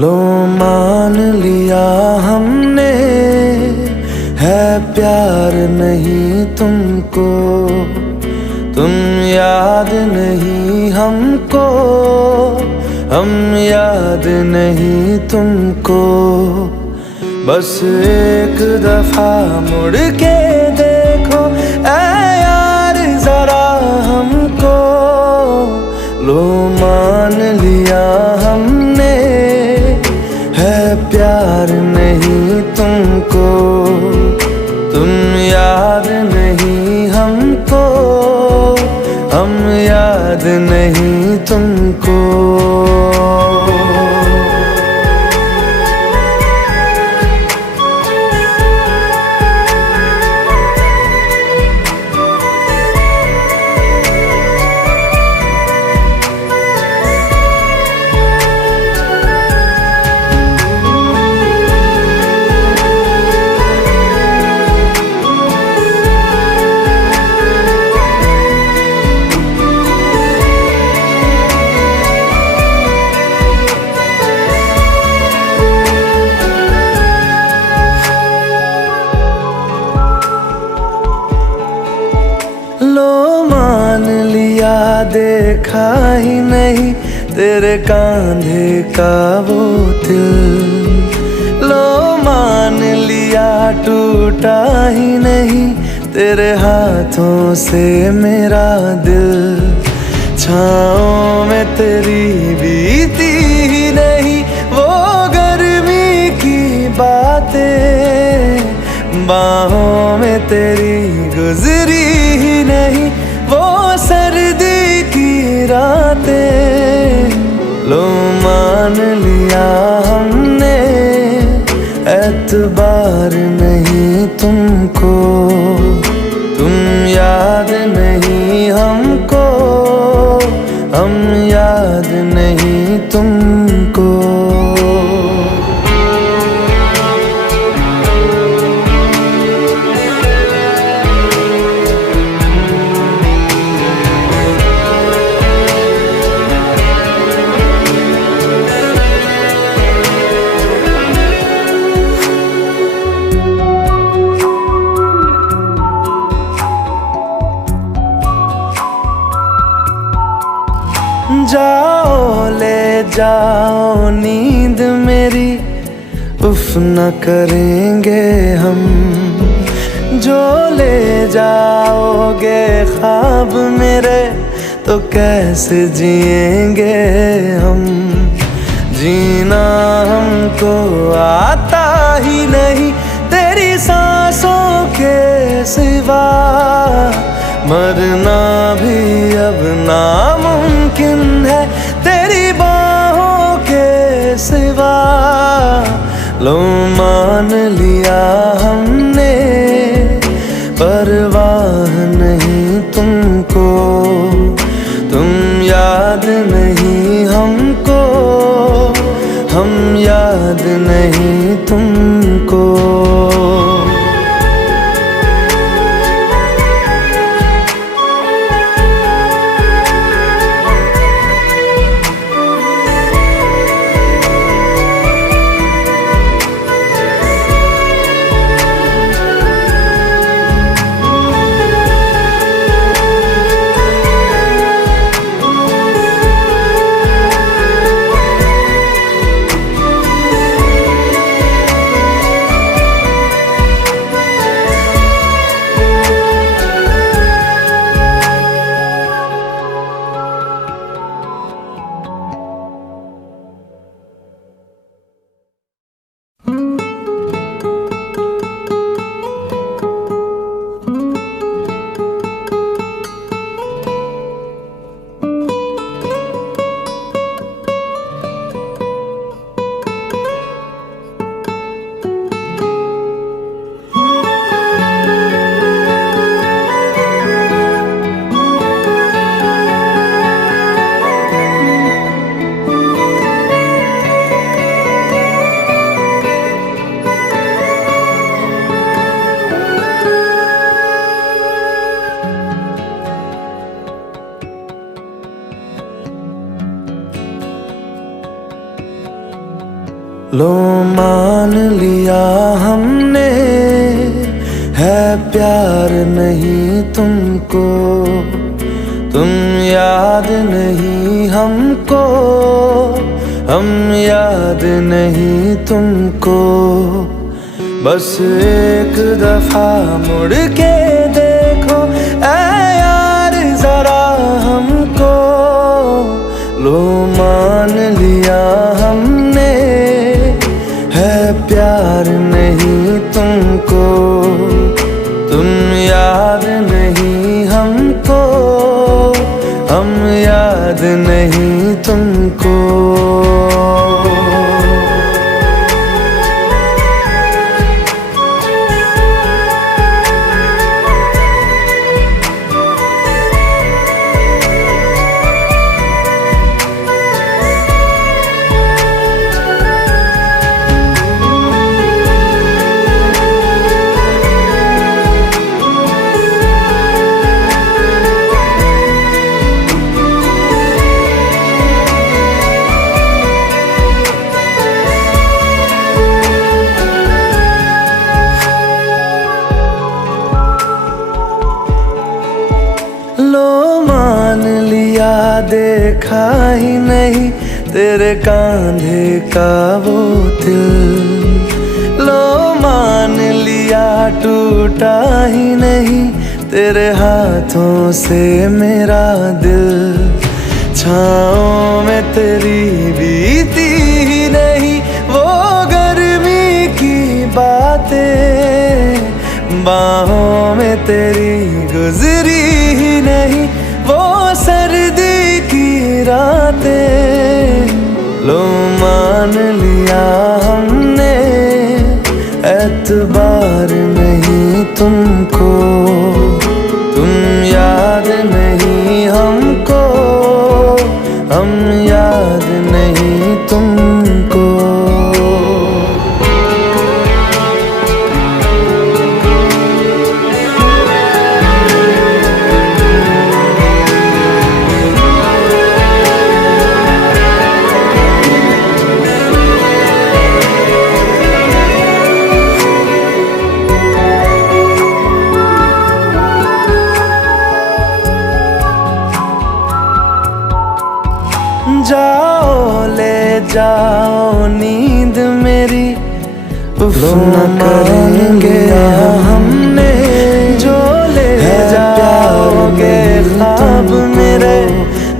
लो मान लिया हमने, है प्यार नहीं तुमको, तुम याद नहीं हमको, हम याद नहीं तुमको। बस एक दफा मुड़ के देखो ऐ यार जरा हमको, लो मान लिया हमने, है प्यार नहीं तुमको, तुम याद नहीं हमको, हम याद नहीं तुमको। लो मान लिया देखा ही नहीं तेरे कांधे का वो दिल, लो मान लिया टूटा ही नहीं तेरे हाथों से मेरा दिल। छाँव में तेरी बीती ही नहीं वो गर्मी की बातें, बाहों में तेरी गुजरी ही नहीं वो सर्दी की रातें। लो मान लिया हमने, एतबार नहीं तुमको, तुम याद नहीं हमको, हम याद नहीं तुमको। जाओ ले जाओ नींद मेरी, उफ न करेंगे हम, जो ले जाओगे ख्वाब मेरे तो कैसे जिएंगे हम। जीना हमको आता ही नहीं तेरी सांसों के सिवा, मरना भी अब नामुमकिन है तेरी बाहों के सिवा। लो मान लिया हमने, परवाह नहीं तुमको, तुम याद नहीं हमको, हम याद नहीं तुमको। लो मान लिया हमने, है प्यार नहीं तुमको, तुम याद नहीं हमको, हम याद नहीं तुमको। बस एक दफा मुड़ के देखो ऐ यार जरा हमको, लो मान लिया हमने, है प्यार नहीं तुमको, तुम याद नहीं हमको, हम याद नहीं तुमको। लो मान लिया देखा ही नहीं तेरे कांधे का वो दिल, लो मान लिया टूटा ही नहीं तेरे हाथों से मेरा दिल। छाँव में तेरी बीती ही नहीं वो गर्मी की बातें, बाहों में तेरी गुजरी ही नहीं वो सर्दी की रातें। लो मान लिया हमने, एतबार नहीं तुमको, तुम याद नहीं हमको, हम याद नहीं तुमको। जाओ ले जाओ नींद मेरी, लो न करेंगे हमने जो ले जाओगे ख्वाब मेरे,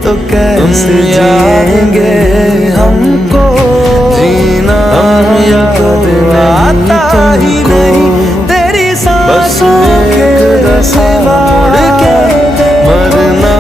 तो कैसे जिएंगे हमको जीना याद आता ही नहीं तेरी सांसों के सिवा के मरना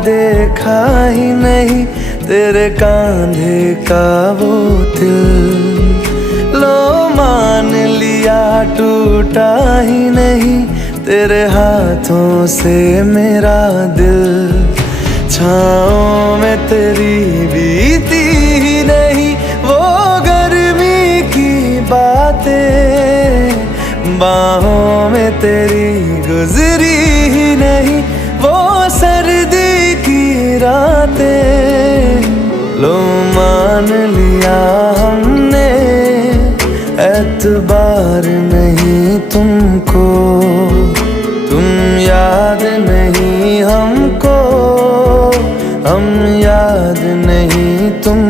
देखा ही नहीं तेरे कांधे का वो दिल, लो मान लिया टूटा ही नहीं तेरे हाथों से मेरा दिल। छाँव में तेरी बीती ही नहीं वो गर्मी की बातें, बाहों में तेरी गुजरी ही नहीं वो सर्दी की रातें। लो मान लिया हमने, एतबार नहीं तुमको, तुम याद नहीं हमको, हम याद नहीं तुम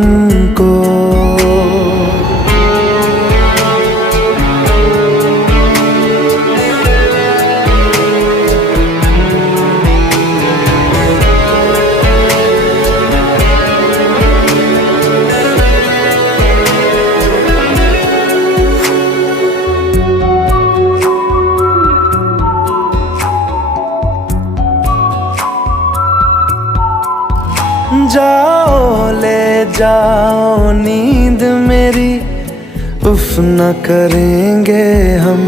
जाओ नींद मेरी, उफ न करेंगे हम।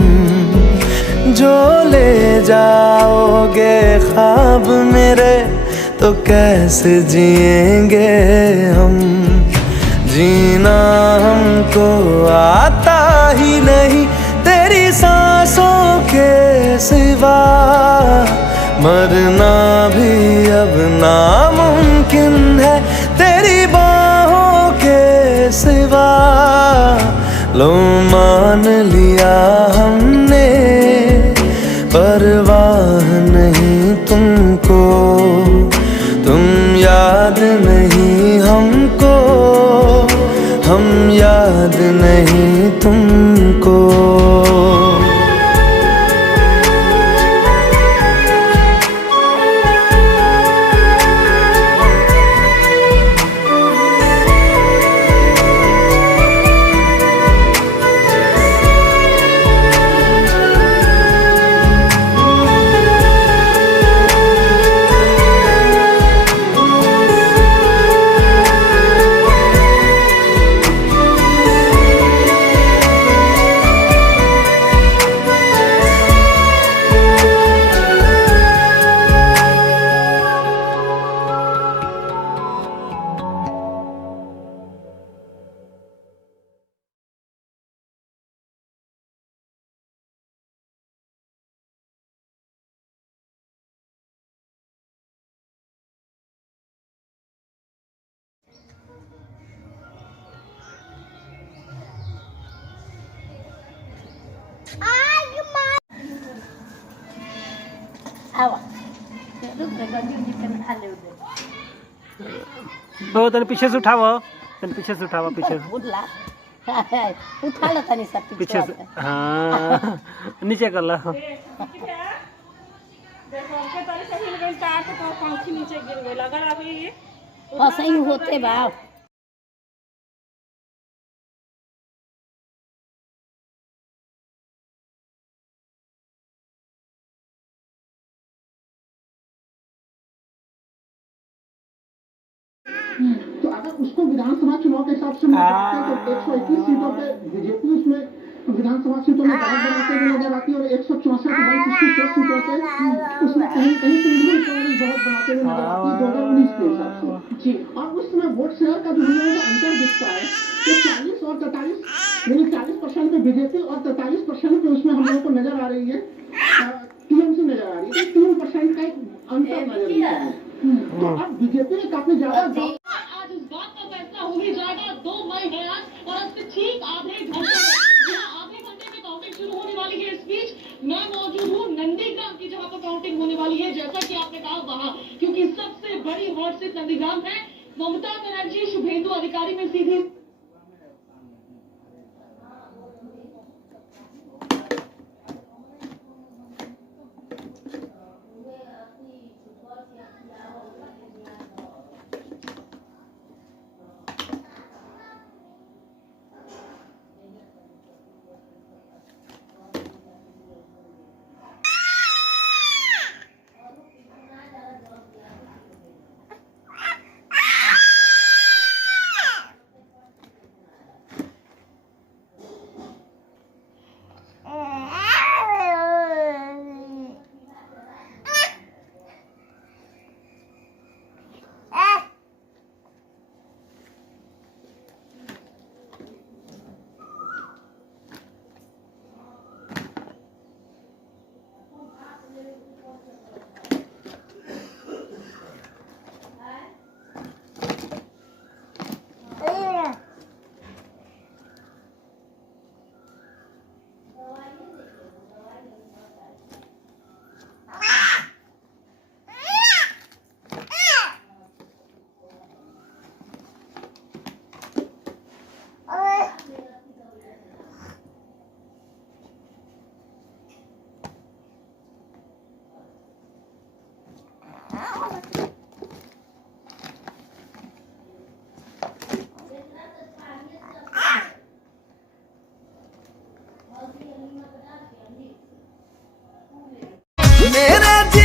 जो ले जाओगे ख्वाब मेरे, तो कैसे जिएंगे हम। जीना हमको आता ही नहीं तेरी सांसों के सिवा, मरना भी अब नामुमकिन है तेरी बाहों के सिवा। लो मान लिया हमने, परवाह नहीं तुमको, तुम याद नहीं हमको, हम याद नहीं तुमको। तो तने पीछे से उठाओ, तने पीछे से उठाओ, पीछे से उठला उठा लो तनी सब पीछे से। हाँ नीचे कर ला। देखो के तरी से हिल गई तार तो पंखी नीचे गिर गई। अगर अभी सही होते बा। तो अगर उसको विधानसभा चुनाव के हिसाब से तो 121 सीटों पे बीजेपी उसमें विधानसभा सीटों में बढ़त बनाते हुए नजर आती है, और 164 सीटों पे उसमें कहीं कहीं से बढ़त बनाते हुए नजर आती है 2019 के हिसाब से जी। और उस समय वोट शेयर का जो हमें अंतर दिखता है कि 40 और 43, यानी 40% पे बीजेपी और 43% पे उसमें हम लोगों को नजर आ रही है टीएमसी नजर आ रही है। 3% का एक अंतर नजर आता है। तो अब बीजेपी ने काफी ज्यादा आज इस बात का फैसला हो ही जाएगा। 2 मई है आज, और आज से ठीक आधे घंटे में काउंटिंग शुरू होने वाली है। इस बीच मैं मौजूद हूँ नंदीग्राम की, जहाँ पर काउंटिंग होने वाली है। जैसा कि आपने कहा वहाँ, क्योंकि सबसे बड़ी हॉट सीट नंदीग्राम है। ममता बनर्जी, शुभेंदु अधिकारी में सीधी मेरे